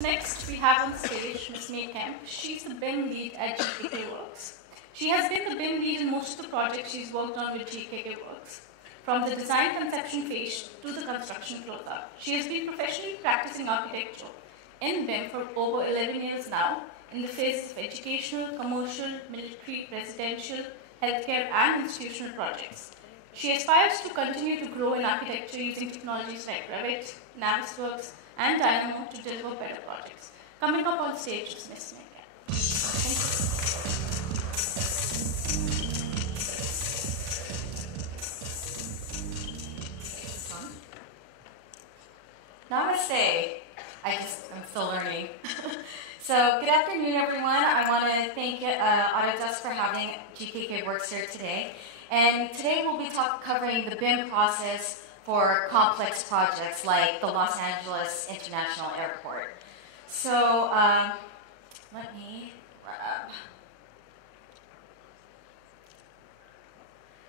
Next, we have on stage Ms. Kemp. She's the BIM lead at GKK Works. She has been the BIM lead in most of the projects she's worked on with GKK Works, from the design conception phase to the construction closeout. She has been professionally practicing architecture in BIM for over 11 years now, in the phases of educational, commercial, military, residential, healthcare, and institutional projects. She aspires to continue to grow in architecture using technologies like Revit, Navisworks, and Dynamo to deliver better projects. Coming up on stage is Ms. Megan. Namaste. I'm still learning. So, good afternoon, everyone. I want to thank Autodesk for having GKK Works here today. And today we'll be covering the BIM process for complex projects like the Los Angeles International Airport. So, let me grab.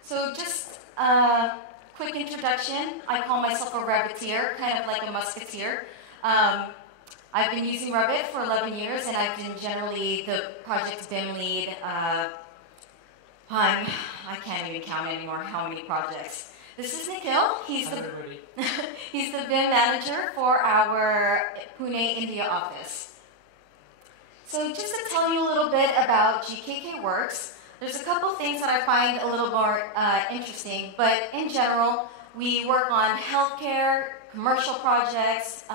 So just a quick introduction. I call myself a Reviteer, kind of like a musketeer. I've been using Revit for 11 years, and I've been generally the project's BIM lead. I can't even count anymore how many projects. This is Nikhil. He's the BIM manager for our Pune, India office. So just to tell you a little bit about GKK Works, there's a couple things that I find a little more interesting, but in general, we work on healthcare, commercial projects,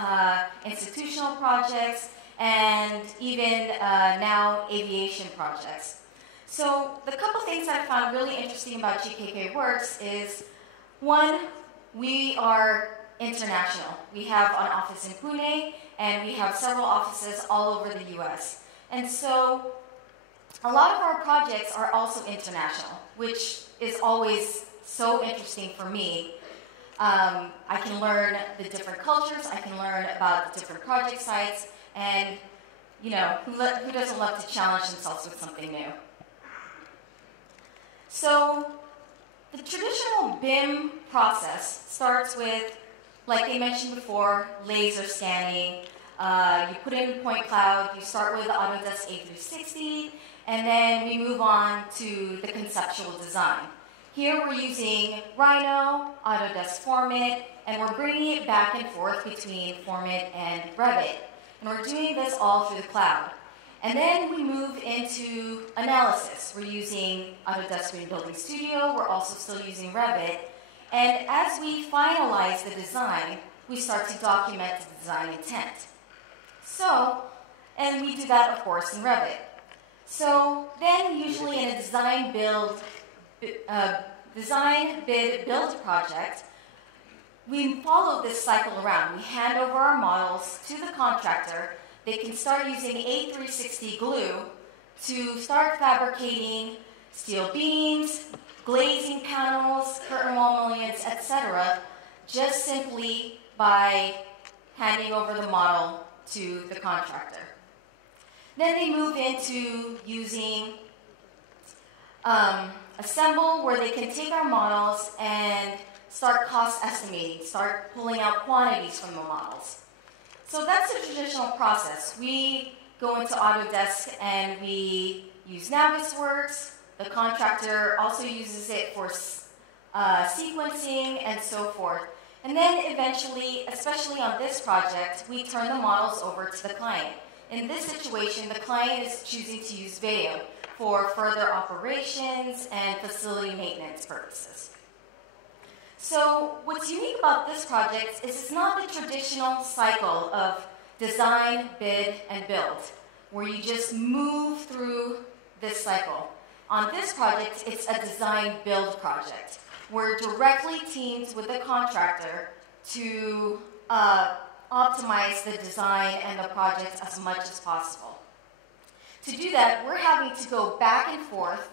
institutional projects, and even now aviation projects. So the couple things that I found really interesting about GKK Works is, one, we are international. We have an office in Pune, and we have several offices all over the US. And so a lot of our projects are also international, which is always so interesting for me. I can learn the different cultures, I can learn about the different project sites, and you know, who doesn't love to challenge themselves with something new? So the traditional BIM process starts with, like they mentioned before, laser scanning. You put in point cloud, you start with Autodesk A360, and then we move on to the conceptual design. Here we're using Rhino, Autodesk Formit, and we're bringing it back and forth between Formit and Revit. And we're doing this all through the cloud. And then we move into analysis. We're using Autodesk Green Building Studio. We're also still using Revit. And as we finalize the design, we start to document the design intent. So, and we do that, of course, in Revit. So then, usually in a design, bid, build project, we follow this cycle around. We hand over our models to the contractor. They can start using A360 glue to start fabricating steel beams, glazing panels, curtain wall mullions, etc., just simply by handing over the model to the contractor. Then they move into using Assemble, where they can take our models and start cost estimating, start pulling out quantities from the models. So that's the traditional process. We go into Autodesk and we use Navisworks. The contractor also uses it for sequencing and so forth. And then eventually, especially on this project, we turn the models over to the client. In this situation, the client is choosing to use Veo for further operations and facility maintenance purposes. So what's unique about this project is it's not the traditional cycle of design, bid, and build, where you just move through this cycle. On this project, it's a design-build project. We're directly teamed with the contractor to optimize the design and the project as much as possible. To do that, we're having to go back and forth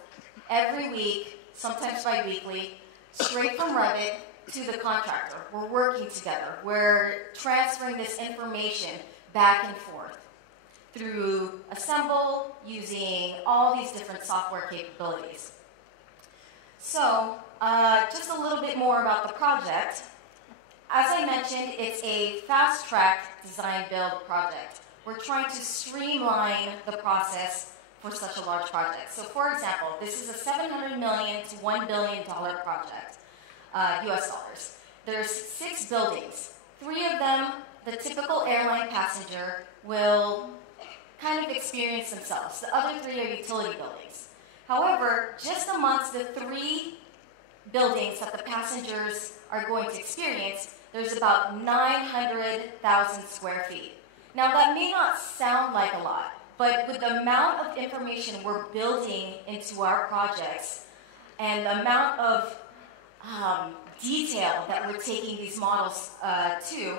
every week, sometimes bi-weekly, straight from Revit to the contractor. We're working together. We're transferring this information back and forth through Assemble, using all these different software capabilities. So, just a little bit more about the project. As I mentioned, it's a fast-track design-build project. We're trying to streamline the process for such a large project. So for example, this is a $700 million to $1 billion project, US dollars. There's 6 buildings. 3 of them, the typical airline passenger will kind of experience themselves. The other 3 are utility buildings. However, just amongst the 3 buildings that the passengers are going to experience, there's about 900,000 square feet. Now that may not sound like a lot, but with the amount of information we're building into our projects and the amount of detail that we're taking these models to,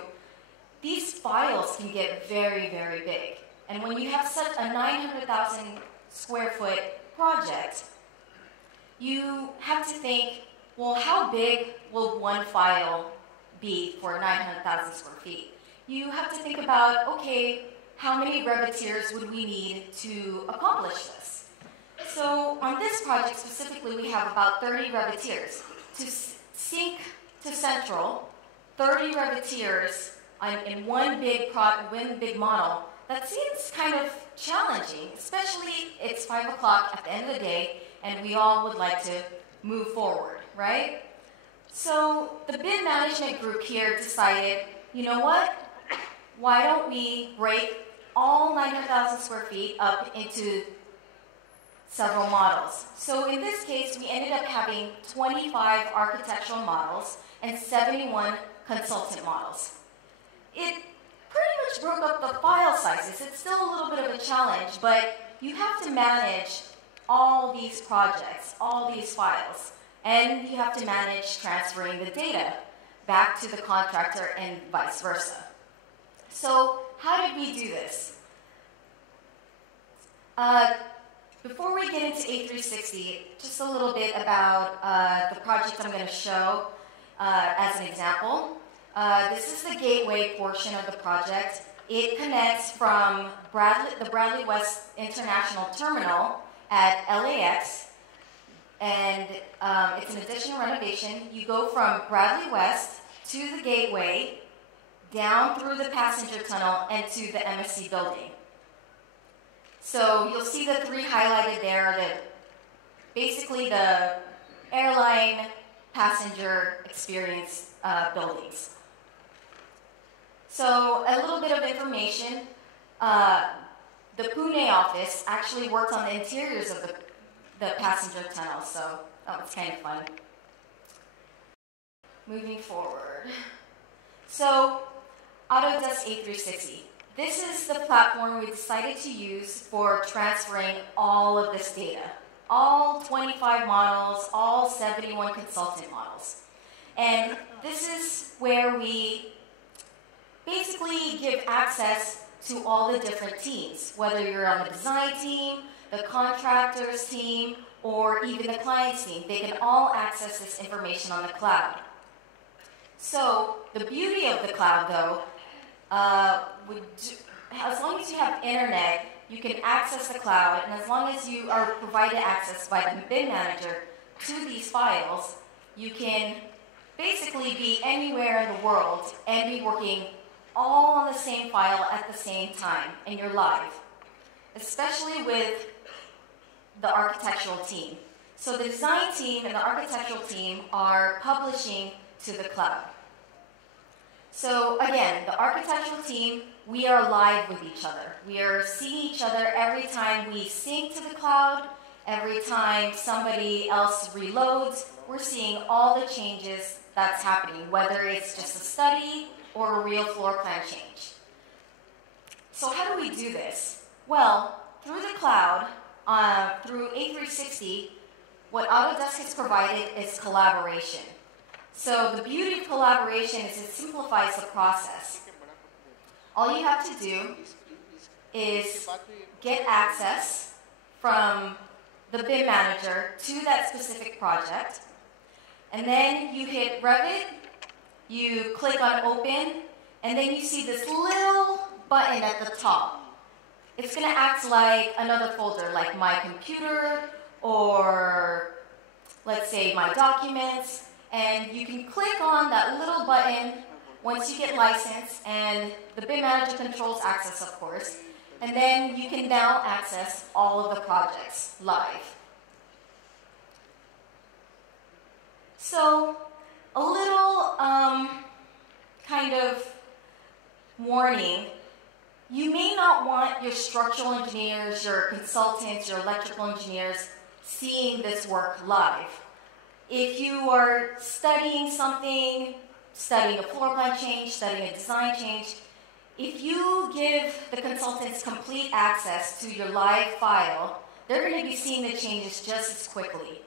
these files can get very, very big. And when you have such a 900,000 square foot project, you have to think, well, how big will one file be for 900,000 square feet? You have to think about, okay, how many Reviteers would we need to accomplish this? So on this project specifically, we have about 30 Reviteers. To sync to central, 30 Reviteers in one big model, that seems kind of challenging, especially it's 5 o'clock at the end of the day, and we all would like to move forward, right? So the bid management group here decided, you know what? Why don't we break all 900,000 square feet up into several models? So in this case, we ended up having 25 architectural models and 71 consultant models. It pretty much broke up the file sizes. It's still a little bit of a challenge, but you have to manage all these projects, all these files, and you have to manage transferring the data back to the contractor and vice versa. So how did we do this? Before we get into A360, just a little bit about the project I'm going to show as an example. This is the gateway portion of the project. It connects from the Bradley West International Terminal at LAX, and it's an additional renovation. You go from Bradley West to the gateway, down through the passenger tunnel, and to the MSC building. So you'll see the 3 highlighted there, basically the airline passenger experience buildings. So a little bit of information. The Pune office actually worked on the interiors of the passenger tunnel, so that was kind of fun. Moving forward. So Autodesk A360. This is the platform we decided to use for transferring all of this data. All 25 models, all 71 consultant models. And this is where we basically give access to all the different teams, whether you're on the design team, the contractors team, or even the client's team. They can all access this information on the cloud. So the beauty of the cloud, though, as long as you have internet, you can access the cloud, and as long as you are provided access by the bid manager to these files, you can basically be anywhere in the world and be working all on the same file at the same time, and you're live, especially with the architectural team. So the design team and the architectural team are publishing to the cloud. So again, the architectural team, we are live with each other. We are seeing each other every time we sync to the cloud, every time somebody else reloads, we're seeing all the changes that's happening, whether it's just a study or a real floor plan change. So how do we do this? Well, through the cloud, through A360, what Autodesk has provided is collaboration. So the beauty of collaboration is it simplifies the process. All you have to do is get access from the bid manager to that specific project, and then you hit Revit, you click on Open, and then you see this little button at the top. It's going to act like another folder, like My Computer, or let's say My Documents, and you can click on that little button once you get licensed, and the BIM manager controls access, of course, and then you can now access all of the projects live. So, a little kind of warning. You may not want your structural engineers, your consultants, your electrical engineers seeing this work live. If you are studying something, studying a floor plan change, studying a design change, if you give the consultants complete access to your live file, they're going to be seeing the changes just as quickly.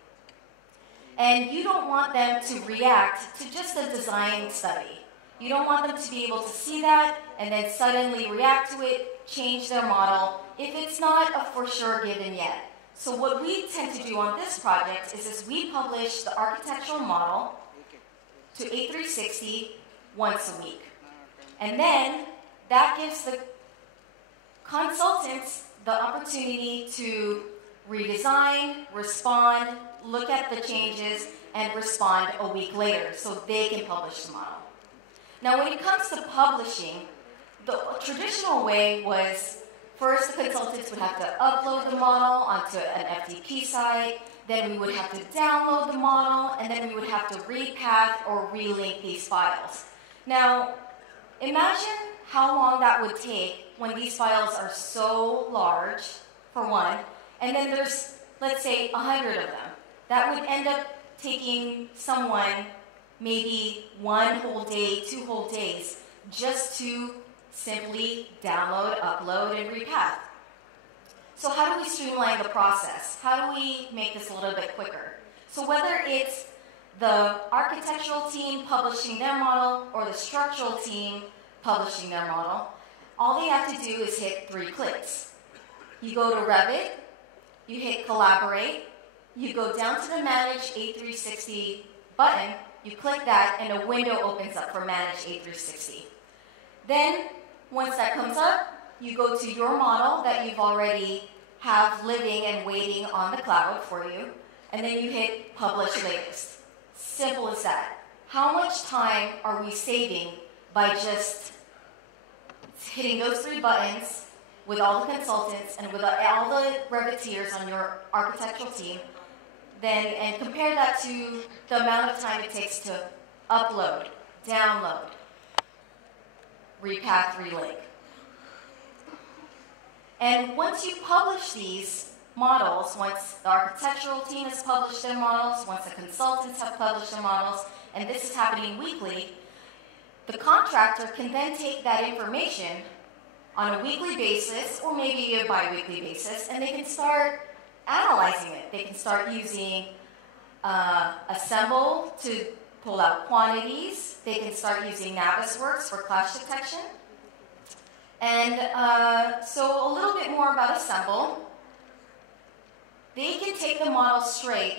And you don't want them to react to just a design study. You don't want them to be able to see that and then suddenly react to it, change their model, if it's not a for sure given yet. So what we tend to do on this project is we publish the architectural model to A360 once a week. And then that gives the consultants the opportunity to redesign, respond, look at the changes, and respond a week later so they can publish the model. Now, when it comes to publishing, the traditional way was first the consultants would have to upload the model onto an FTP site, then we would have to download the model, and then we would have to repath or relink these files. Now, imagine how long that would take when these files are so large, for one, and then there's, let's say, 100 of them. That would end up taking someone maybe 1 whole day, 2 whole days, just to simply download, upload, and repath. So how do we streamline the process? How do we make this a little bit quicker? So whether it's the architectural team publishing their model or the structural team publishing their model, all they have to do is hit 3 clicks. You go to Revit, you hit Collaborate, you go down to the Manage A360 button, you click that, and a window opens up for Manage A360. Then, once that comes up, you go to your model that you've already have living and waiting on the cloud for you, and then you hit Publish Latest. Simple as that. How much time are we saving by just hitting those 3 buttons with all the consultants and with all the Reviteers on your architectural team, then, and compare that to the amount of time it takes to upload, download, repath, relink. And once you publish these models, once the architectural team has published their models, once the consultants have published their models, and this is happening weekly, the contractor can then take that information on a weekly basis, or maybe a bi-weekly basis, and they can start analyzing it. They can start using Assemble to pull out quantities. They can start using Navisworks for clash detection. And so a little bit more about Assemble. They can take the model straight,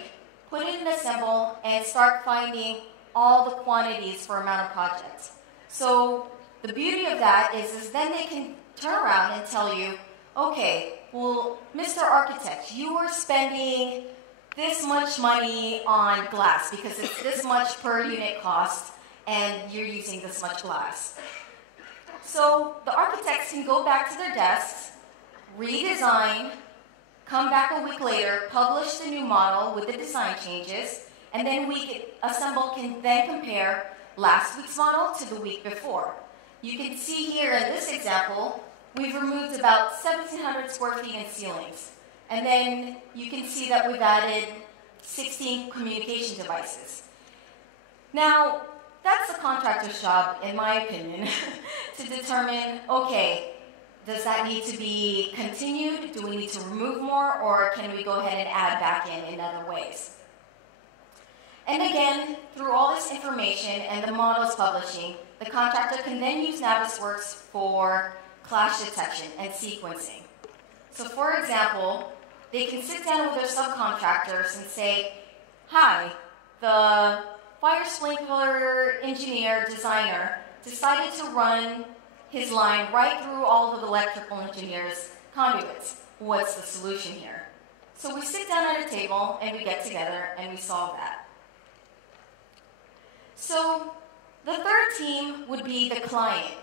put it in Assemble, and start finding all the quantities for amount of projects. So the beauty of that is then they can turn around and tell you, okay, well, Mr. Architect, you are spending this much money on glass because it's this much per unit cost, and you're using this much glass. So the architects can go back to their desks, redesign, come back a week later, publish the new model with the design changes, and then Assemble can then compare last week's model to the week before. You can see here in this example, we've removed about 1,700 square feet in ceilings. And then you can see that we've added 16 communication devices. Now, that's the contractor's job, in my opinion, to determine, okay, does that need to be continued? Do we need to remove more? Or can we go ahead and add back in other ways? And again, through all this information and the models publishing, the contractor can then use Navisworks for clash detection and sequencing. So for example, they can sit down with their subcontractors and say, hi, the fire sprinkler engineer, designer, decided to run his line right through all of the electrical engineers' conduits. What's the solution here? So we sit down at a table and we get together and we solve that. So The third team would be the client.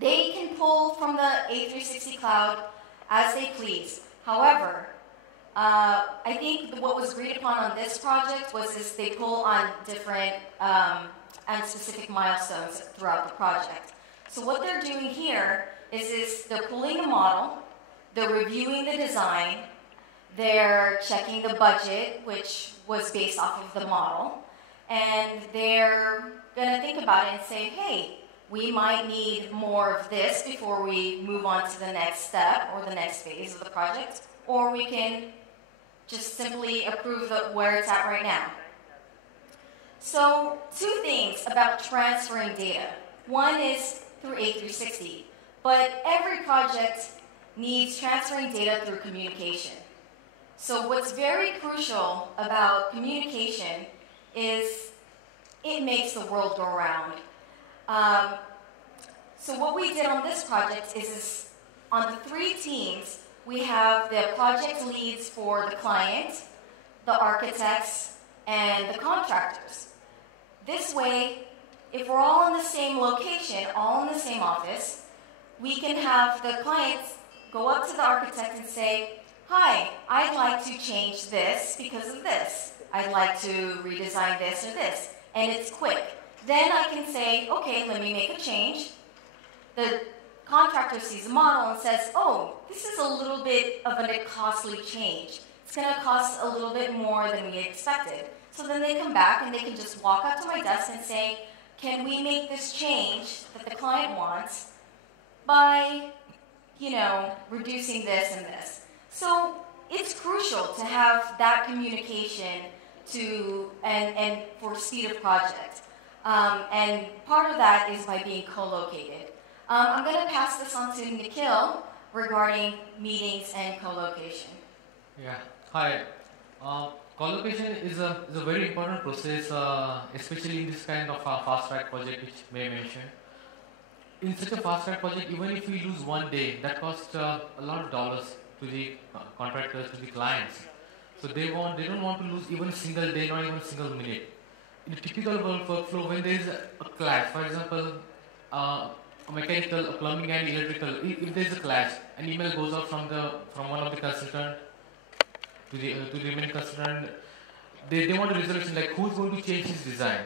They can pull from the A360 cloud as they please. However, I think what was agreed upon on this project was they pull on different and specific milestones throughout the project. So what they're doing here is they're pulling the model, they're reviewing the design, they're checking the budget, which was based off of the model, and they're going to think about it and say, hey, we might need more of this before we move on to the next step or the next phase of the project, or we can just simply approve where it's at right now. So, two things about transferring data. One is through A360, but every project needs transferring data through communication. So what's very crucial about communication is it makes the world go round. So what we did on this project is on the three teams, we have the project leads for the client, the architects, and the contractors. This way, if we're all in the same location, all in the same office, we can have the clients go up to the architect and say, hi, I'd like to change this because of this. I'd like to redesign this or this. And it's quick. Then I can say, okay, let me make a change. The contractor sees the model and says, oh, this is a little bit of a costly change. It's going to cost a little bit more than we expected. So then they come back and they can just walk up to my desk and say, can we make this change that the client wants by, reducing this and this? So it's crucial to have that communication and for speed of project. And part of that is by being co-located. I'm going to pass this on to Nikhil regarding meetings and co-location. Yeah, hi. Co-location is a very important process, especially in this kind of fast-track project which May mentioned. In such a fast-track project, even if we lose one day, that costs a lot of dollars to the contractors, to the clients. So they don't want to lose even a single day, not even a single minute. In a typical workflow, when there is a clash, for example, a mechanical, a plumbing and electrical, if there is a clash, an email goes out from one of the consultants to the remaining consultant, they want a resolution like who's going to change his design.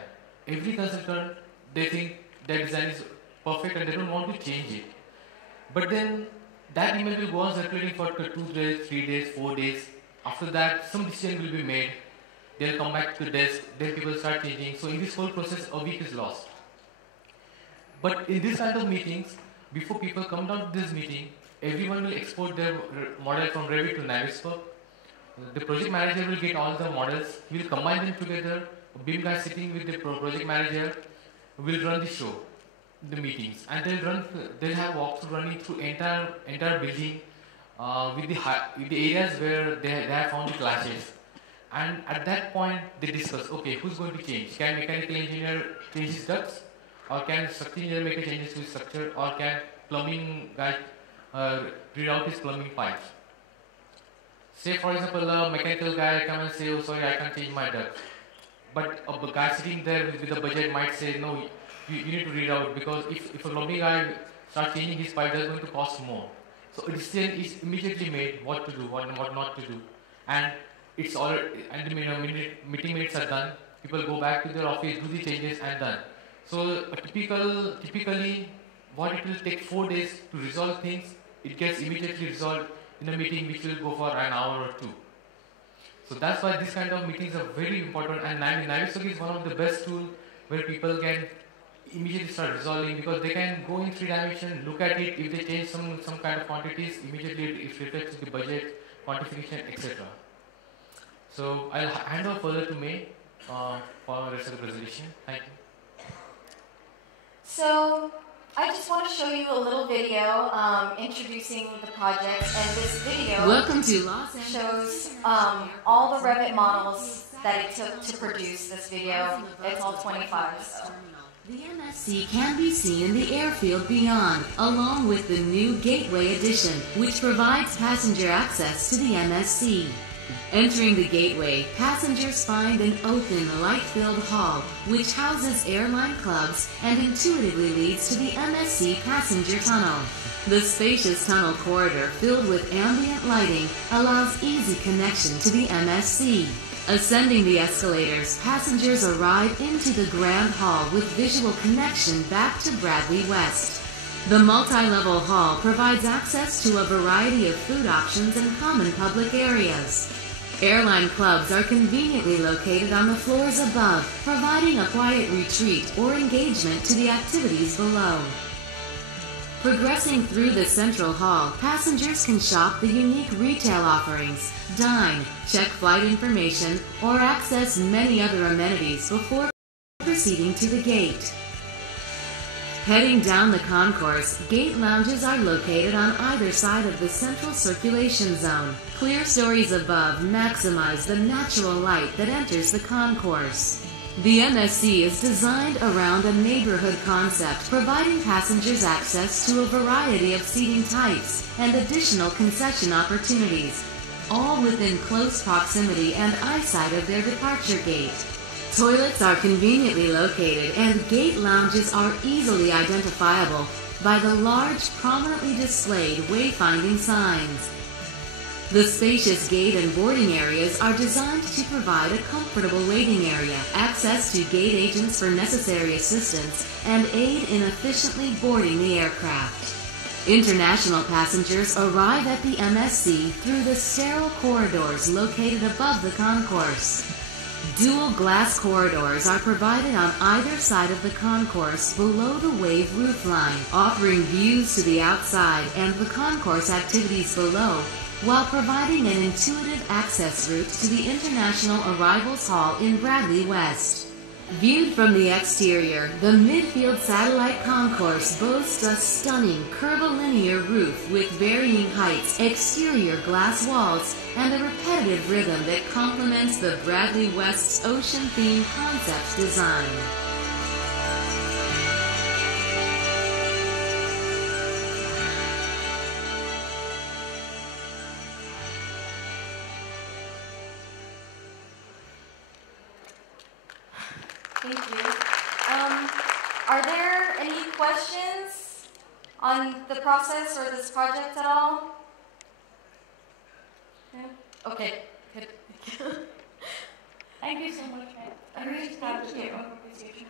Every consultant, they think their design is perfect and they don't want to change it. But then that email will go on circulating for 2 days, 3 days, 4 days. After that, some decision will be made. They'll come back to the desk, then people start changing. So in this whole process, a week is lost. But in this kind of meetings, before people come down to this meeting, everyone will export their model from Revit to Navisworks. The project manager will get all the models, he will combine them together, a BIM guy sitting with the project manager will run the show, the meetings, and they'll have walkthrough running through entire building with the areas where they have found the clashes. And at that point, they discuss, okay, who's going to change? Can mechanical engineer change his ducts? Or can structural engineer make a changes to his structure? Or can plumbing guy reroute his plumbing pipes? Say for example, a mechanical guy come and say, oh sorry, I can't change my duct. But a guy sitting there with the budget might say, no, you need to reroute, because if a plumbing guy starts changing his pipe, that's going to cost more. So a decision is immediately made what to do, what not to do. And it's all, and the meeting minutes are done. People go back to their office, do the changes, and done. So typically, what it will take 4 days to resolve things, it gets immediately resolved in a meeting which will go for an hour or 2. So that's why this kind of meetings are very important, and Navisworks is one of the best tools where people can immediately start resolving, because they can go in 3 dimensions, look at it, if they change some kind of quantities, immediately it reflects the budget, quantification, etc. So I'll hand over further to May for the rest of the presentation. Thank you. So I just want to show you a little video introducing the project, and this video shows all the Revit models that it took to produce this video. It's all 25. So. The MSC can be seen in the airfield beyond, along with the new Gateway Edition, which provides passenger access to the MSC. Entering the gateway, passengers find an open, light-filled hall which houses airline clubs and intuitively leads to the MSC passenger tunnel. The spacious tunnel corridor filled with ambient lighting allows easy connection to the MSC. Ascending the escalators, passengers arrive into the Grand Hall with visual connection back to Bradley West. The multi-level hall provides access to a variety of food options and common public areas. Airline clubs are conveniently located on the floors above, providing a quiet retreat or engagement to the activities below. Progressing through the central hall, passengers can shop the unique retail offerings, dine, check flight information, or access many other amenities before proceeding to the gate. Heading down the concourse, gate lounges are located on either side of the central circulation zone. Clear stories above maximize the natural light that enters the concourse. The MSC is designed around a neighborhood concept, providing passengers access to a variety of seating types and additional concession opportunities, all within close proximity and eyesight of their departure gate. Toilets are conveniently located and gate lounges are easily identifiable by the large, prominently displayed wayfinding signs. The spacious gate and boarding areas are designed to provide a comfortable waiting area, access to gate agents for necessary assistance, and aid in efficiently boarding the aircraft. International passengers arrive at the MSC through the sterile corridors located above the concourse. Dual glass corridors are provided on either side of the concourse below the wave roofline, offering views to the outside and the concourse activities below, while providing an intuitive access route to the International Arrivals Hall in Bradley West. Viewed from the exterior, the midfield satellite concourse boasts a stunning curvilinear roof with varying heights, exterior glass walls, and a repetitive rhythm that complements the Bradley West's ocean-themed concept design. Thank you. Are there any questions on the process or this project at all? No? Okay, good. Thank you so much, ma'am. I really have to take my conversation.